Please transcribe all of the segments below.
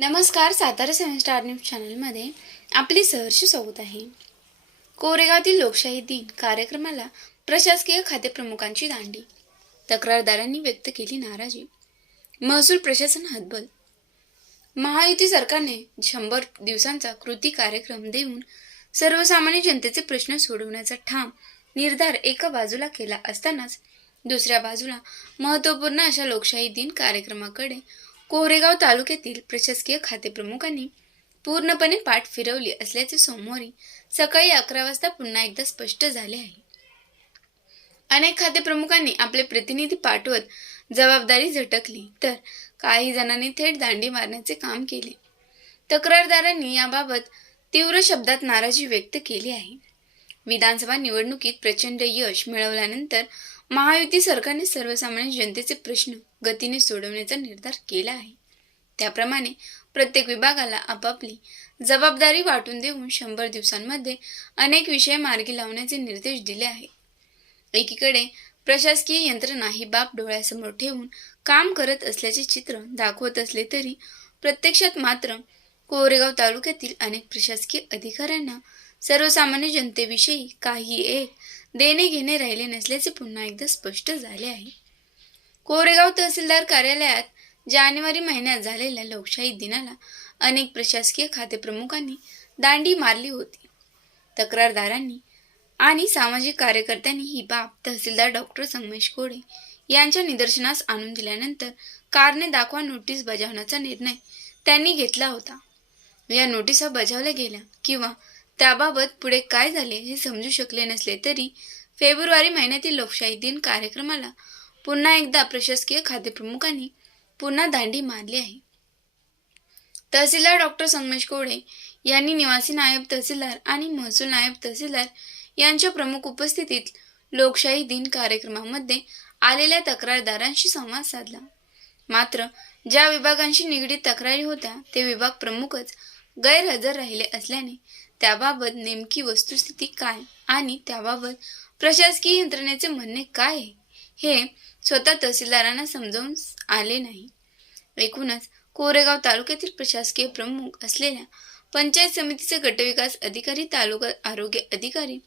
नमस्कार सातारा सेवन star news चॅनलमध्ये आपली सहर्ष स्वागत आहे. कोरेगावातील लोकशाही दिन कार्यक्रमाला प्रशासकीय खातेप्रमुखांची दांडी. तक्रारदारांनी व्यक्त केली नाराजी. महसूल प्रशासन हतबल. महायुती सरकारने शंभर दिवसांचा कृती कार्यक्रम देऊन सर्वसामान्य जनतेचे प्रश्न सोडवण्याचा ठाम निर्धार एका बाजूला केला असतानाच दुसऱ्या बाजूला महत्त्वपूर्ण अशा लोकशाही दिन कार्यक्रमाकडे कोरेगाव तालुक्यातील प्रशासकीय खातेप्रमुखांनी पूर्णपणे पाठ फिरवली असल्याचे सोमवारी सकाळी अकरा वाजता पुन्हा एकदा स्पष्ट झाले आहे. अनेक खातेप्रमुखांनी आपले प्रतिनिधी पाठवत जबाबदारी झटकली तर काही जणांनी थेट दांडी मारण्याचे काम केले. तक्रारदारांनी याबाबत तीव्र शब्दात नाराजी व्यक्त केली आहे. विधानसभा निवडणुकीत प्रचंड यश मिळवल्यानंतर महायुती सरकारने सर्वसामान्य जनतेचे प्रश्न गतीने सोडवण्याचा निर्धार केला आहे. त्याप्रमाणे प्रत्येक विभागाला आपापली जबाबदारी वाटून देऊन शंभर दिवसांमध्ये अनेक विषय मार्गी लावण्याचे निर्देश दिले आहेत एकीकडे प्रशासकीय यंत्रणा ही बाप डोळ्यासमोर ठेवून काम करत असल्याचे चित्र दाखवत असले तरी प्रत्यक्षात मात्र कोरेगाव तालुक्यातील अनेक प्रशासकीय अधिकाऱ्यांना सर्वसामान्य जनतेविषयी काही एक देणे घेणे राहिले नसल्याचे पुन्हा एकदा स्पष्ट झाले आहे. कोरेगाव तहसीलदार कार्यालयात जानेवारी महिन्यात झालेल्या लोकशाही दिनाला अनेक प्रशासकीय खातेप्रमुखांनी दांडी मारली होती. तक्रारदारांनी आणि सामाजिक कार्यकर्त्यांनी ही बाब तहसीलदार डॉक्टर संगमेश कोडे यांच्या निदर्शनास आणून दिल्यानंतर कारणे दाखवा नोटीस बजावण्याचा निर्णय त्यांनी घेतला होता. या नोटिसा बजावल्या गेल्या किंवा त्याबाबत पुढे काय झाले हे समजू शकले नसले तरी फेब्रुवारी महिन्यातील लोकशाही दिन कार्यक्रमाला पुन्हा एकदा प्रशासकीय खाद्यप्रमुखांनी पुन्हा दांडी मारली आहे. तहसीलदार डॉक्टर संगमेश कोडे यांनी निवासी नायब तहसीलदार आणि महसूल नायब तहसीलदार यांच्या प्रमुख उपस्थितीत लोकशाही दिन कार्यक्रमामध्ये आलेल्या तक्रारदारांशी संवाद साधला. मात्र ज्या विभागांशी निगडीत तक्रारी होत्या ते विभाग प्रमुखच गैरहजर राहिले असल्याने त्याबाबत नेमकी वस्तुस्थिती काय आणि त्याबाबत प्रशासकीय यंत्रणेचे म्हणणे काय आहे? हे स्वतः तहसीलदारांना समजावून आले नाही. एकूणच कोरेगाव तालुक्यातील प्रशासकीय प्रमुख असलेल्या पंचायत समितीचे गटविकास अधिकारी तालुका आरोग्य अधिकारी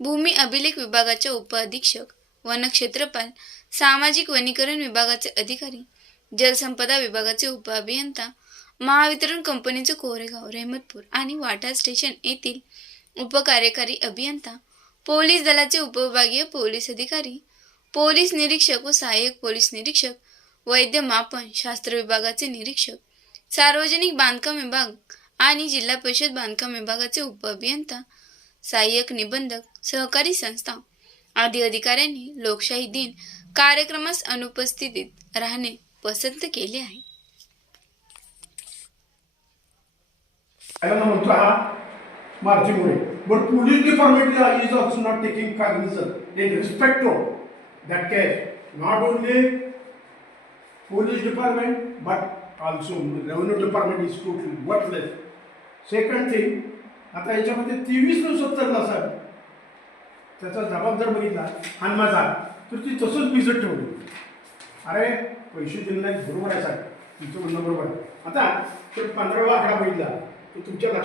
भूमी अभिलेख विभागाचे उपअधीक्षक वनक्षेत्रपाल सामाजिक वनीकरण विभागाचे अधिकारी जलसंपदा विभागाचे उपअभियंता महावितरण कंपनीचे कोरेगाव रेहमतपूर आणि वाटा स्टेशन येथील उपकार्यकारी अभियंता पोलीस दलाचे उपविभागीय पोलीस अधिकारी पोलीस निरीक्षक व सहाय्यक पोलीस निरीक्षक वैद्य मापन शास्त्र विभागाचे निरीक्षक सार्वजनिक बांधकाम विभाग आणि जिल्हा परिषद बांधकाम विभागाचे उपअभियंता सहाय्यक निबंधक सहकारी संस्था आदी अधिकाऱ्यांनी लोकशाही दिन कार्यक्रमास अनुपस्थितीत राहणे पसंत केले आहे. पहिल्यांदा म्हणतो हा मार्चिंगमुळे but police department is also not taking cognizance in respect of that case not only police department but also revenue department is totally worthless second thing आता याच्यामध्ये तेवीस न सत्तरला साहेब त्याचा जबाब जर बघितला आणि माझा तर ती तसंच भिजत ठेवली. अरे पैसे दिले नाहीत बरोबर आहे साहेब तुमचं म्हणणं बरोबर आहे. आता ते पंधरावा आकडा बघितला. तुमच्या लक्षात